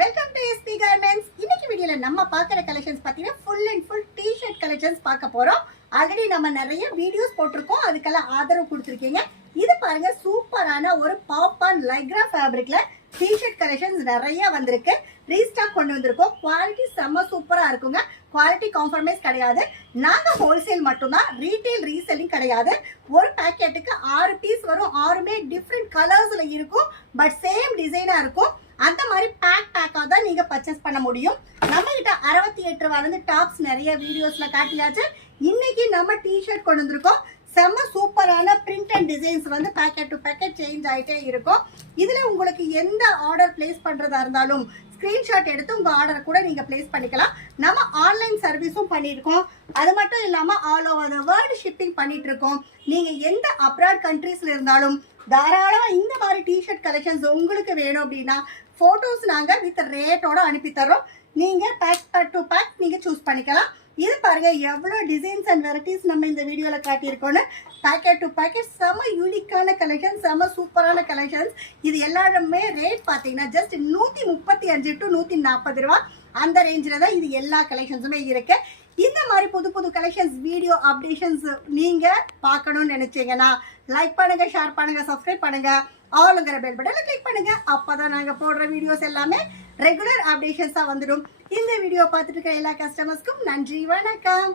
Welcome to SP garments. இன்னைக்கு வீடியோல நம்ம பார்க்குற கலெக்ஷன்ஸ் பார்த்தீங்கன்னா full and full T-shirt collections பார்க்க போறோம். ஆல்ரெடி நம்ம நிறைய வீடியோஸ் போட்டிருக்கோம், அதுக்கெல்லாம் ஆதரவு கொடுத்துருக்கீங்க. இது பாருங்க, சூப்பரான ஒரு பாப்பான் லைக்ரா ஃபேப்ரிக்ல டிஷர்ட் கலெக்ஷன்ஸ் நிறைய வந்திருக்கு. ரீஸ்டாக் கொண்டு வந்திருக்கோம். குவாலிட்டி செம்ம சூப்பரா இருக்குங்க. குவாலிட்டி காம்ப்ரமைஸ் கிடையாது. நாங்க ஹோல்சேல் மட்டும்தான், ரீட்டைல் ரீசெல்லிங் கிடையாது. ஒரு பேக்கெட்டுக்கு 6 பீஸ் வரும். 6மே டிஃப்ரெண்ட் கலர்ஸ்ல இருக்கும், பட் சேம் டிசைனா இருக்கும். அந்த மாதிரி பேக்கா தான் நீங்க பர்ச்சேஸ் பண்ண முடியும். நம்ம கிட்ட 68 ரூபாயிலிருந்து டாப்ஸ் நிறைய வீடியோஸ்ல காட்டியாச்சு. இன்னைக்கு நம்ம டிஷர்ட் கொண்டு வந்திருக்கோம். செம்ம சூப்பரான பிரிண்ட் அண்ட் டிசைன்ஸ் வந்து பேக்கெட் டு பேக்கெட் சேஞ்ச் ஆகிட்டே இருக்கும். இதுல உங்களுக்கு எந்த ஆர்டர் பிளேஸ் பண்றதா இருந்தாலும் ஸ்கிரீன்ஷாட் எடுத்து உங்க ஆர்டரை கூட நீங்க பிளேஸ் பண்ணிக்கலாம். நம்ம ஆன்லைன் சர்வீஸும் பண்ணியிருக்கோம். அது மட்டும் இல்லாம all over the world shipping பண்ணிட்டு இருக்கோம். நீங்க எந்த அப்ராட் கண்ட்ரீஸ்ல இருந்தாலும் தாராளமா இந்த மாதிரி டிஷர்ட் கலெக்ஷன்ஸ் உங்களுக்கு வேணும் அப்படின்னா போட்டோஸ் நாங்க வித் ரேட்டோட அனுப்பி தரோம். நீங்க பேக் டு பேக் நீங்க சூஸ் பண்ணிக்கலாம். இது பாருங்க, எவ்வளவு டிசைன்ஸ் அண்ட் வெரைட்டிஸ் நம்ம இந்த வீடியோல காட்டியிருக்கோன்னு. பேக்கெட் டு பேக்கெட் செம யூனிக்கான கலெக்ஷன், செம சூப்பரான கலெக்ஷன்ஸ். இது எல்லாருமே ரேட் பார்த்தீங்கன்னா ஜஸ்ட் 135 டு 140 ரூபா அந்த ரேஞ்சில் தான் இது எல்லா கலெக்ஷன்ஸுமே இருக்கு. இந்த மாதிரி புது புது கலெக்ஷன்ஸ் வீடியோ அப்டேஷன்ஸ் நீங்க பார்க்கணும்னு நினைச்சீங்கன்னா லைக் பண்ணுங்க, ஷேர் பண்ணுங்க, சப்ஸ்கிரைப் பண்ணுங்க, ஆளுங்கிற பெல் பட்டனை கிளிக் பண்ணுங்க. அப்பதான் நாங்க போடுற வீடியோஸ் எல்லாமே ரெகுலர் அப்டேஷன்ஸா வந்துடும். இந்த வீடியோ பார்த்துட்டு இருக்கிற எல்லா கஸ்டமர்ஸ்க்கும் நன்றி, வணக்கம்.